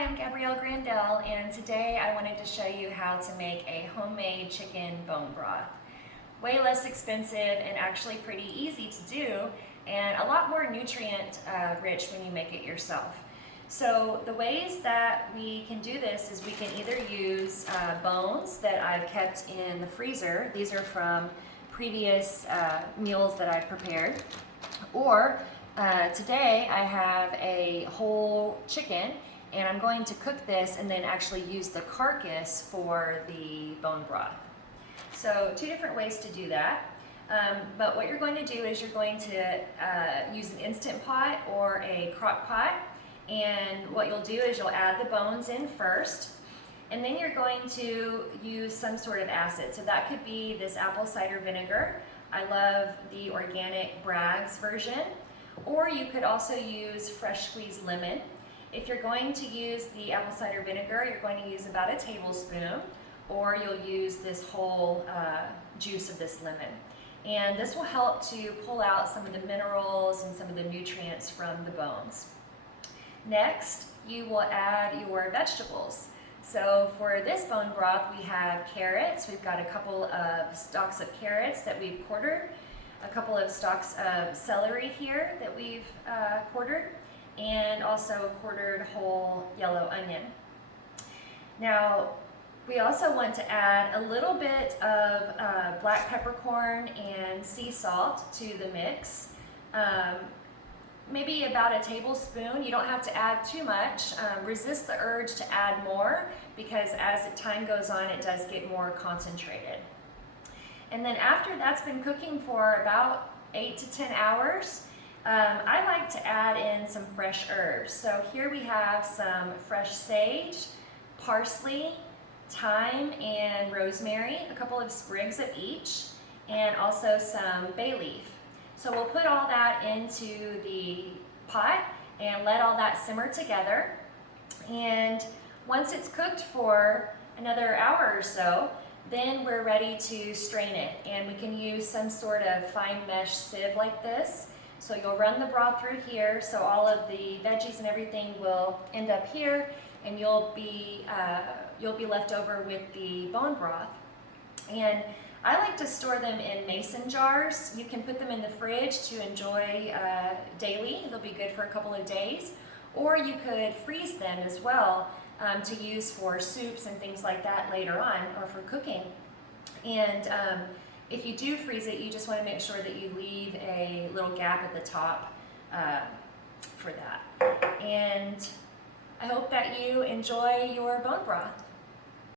I'm Gabrielle Grandel, and today I wanted to show you how to make a homemade chicken bone broth. Way less expensive and actually pretty easy to do, and a lot more nutrient rich when you make it yourself. So the ways that we can do this is we can either use bones that I've kept in the freezer. These are from previous meals that I've prepared. Or today I have a whole chicken, and I'm going to cook this and then actually use the carcass for the bone broth. So two different ways to do that. But what you're going to do is you're going to use an Instant Pot or a Crockpot, and what you'll do is you'll add the bones in first, and then you're going to use some sort of acid. So that could be this apple cider vinegar. I love the organic Bragg's version, or you could also use fresh squeezed lemon. If you're going to use the apple cider vinegar, you're going to use about a tablespoon, or you'll use this whole juice of this lemon. And this will help to pull out some of the minerals and some of the nutrients from the bones. Next, you will add your vegetables. So for this bone broth, we have carrots. We've got a couple of stalks of carrots that we've quartered, a couple of stalks of celery here that we've quartered, and also a quartered whole yellow onion. Now, we also want to add a little bit of black peppercorn and sea salt to the mix. Maybe about a tablespoon. You don't have to add too much. Resist the urge to add more, because as time goes on, it does get more concentrated. And then after that's been cooking for about 8 to 10 hours, I like to add in some fresh herbs. So here we have some fresh sage, parsley, thyme, and rosemary, a couple of sprigs of each, and also some bay leaf. So we'll put all that into the pot and let all that simmer together. And once it's cooked for another hour or so, then we're ready to strain it. And we can use some sort of fine mesh sieve like this. So you'll run the broth through here, so all of the veggies and everything will end up here, and you'll be left over with the bone broth. And I like to store them in mason jars. You can put them in the fridge to enjoy daily. They'll be good for a couple of days. Or you could freeze them as well to use for soups and things like that later on, or for cooking. And if you do freeze it, you just want to make sure that you leave a little gap at the top for that. And I hope that you enjoy your bone broth.